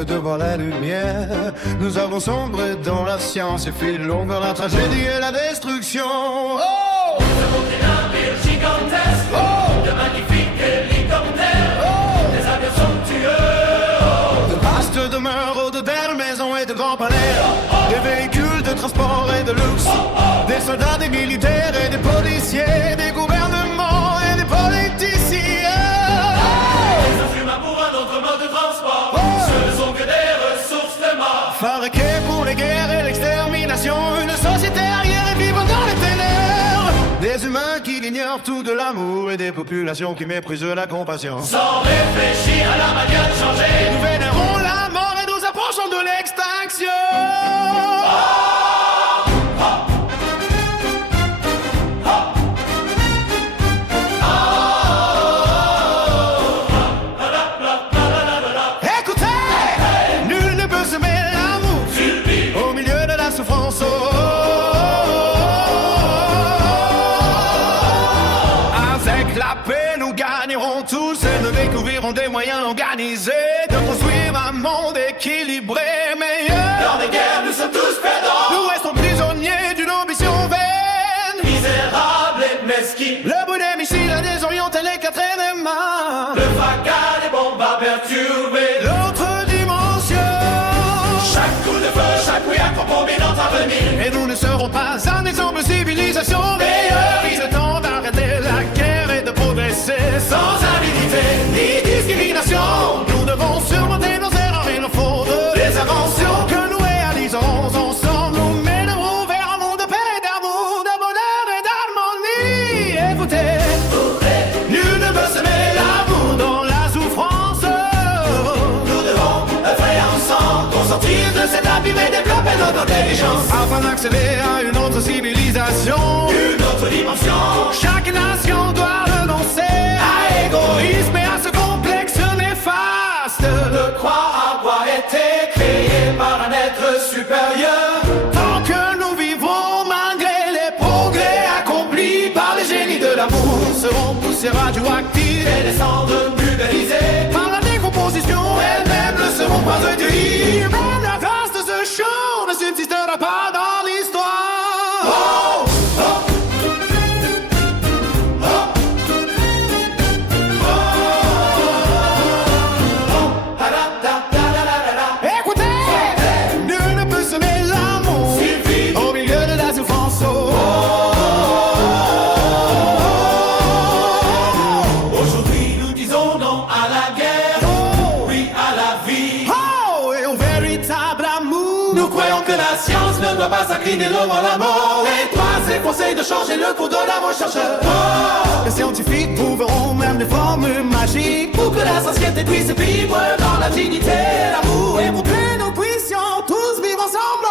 rêve devant la lumière. Nous avons sombré dans la science et filons vers la tragédie et la destruction. Oh! Ce monde est navire gigantesque, de magnifiques hélicoptères, des avions somptueux. De vastes demeures, de belles maisons et de grands palais, des véhicules de transport et de luxe, des soldats, des militaires et des policiers, des gouvernements et des politiciens. Les humains pour un autre mode de transport, ce ne sont que des ressources de mort. Fabriqués pour les guerres et l'extermination, une société arrière et vivant dans les ténèbres. Des humains qui ignorent tout de l'amour et des populations qui méprisent la compassion. Sans réfléchir à la manière de changer, Nous vénérons la mort et nous approchons de l'extinction. Écoutez, nul ne peut semer l'amour au milieu de la souffrance. Avec la paix, nous gagnerons tous et nous découvrirons des moyens organisés de construire un monde équilibré, meilleur. dans les guerres nous sommes tous perdants, Nous restons prisonniers d'une ambition vaine. misérables et mesquins. Le bout des missiles a désorienté les quatrièmes mains. Le fracas des bombes a perturbé L'autre dimension. chaque coup de feu, chaque bruit accompagnant à venir. Et nous ne serons pas un exemple de civilisation meilleure. Il est temps d'arrêter la guerre et de progresser sans avidité ni discrimination. Nous devons surmonter nos erreurs et nos fautes. Les inventions que nous réaliserons ensemble nous mèneront vers un monde de paix, d'amour, de bonheur et d'harmonie. Écoutez, nul ne peut semer l'amour dans la souffrance. Nous devons œuvrer ensemble pour sortir de cet abîme et développer notre intelligence. Afin d'accéder à une autre civilisation, Une autre dimension, chaque nation doit renoncer à égoïsme et à ce complexe néfaste. de croire avoir été créé par un être supérieur. Tant que nous vivons malgré les progrès accomplis par les génies de l'amour, nous serons poussés radioactifs Et descendre pulvérisés. par la décomposition. Elles-mêmes ne seront pas recueillies. Même la trace de ce chant ne subsistera pas dans l'histoire. Oh! Écoutez, nul ne peut semer l'amour au milieu de la souffrance. Aujourd'hui nous disons non à la guerre, oui à la vie. Oh, et au véritable amour. Nous croyons que la science ne doit pas s'incliner devant la mort. Et toi, c'est conseils de changer le cours de la recherche. Les scientifiques trouveront même des formules magiques Pour que la société puisse vivre dans la dignité et l'amour. et pour que nous puissions tous vivre ensemble.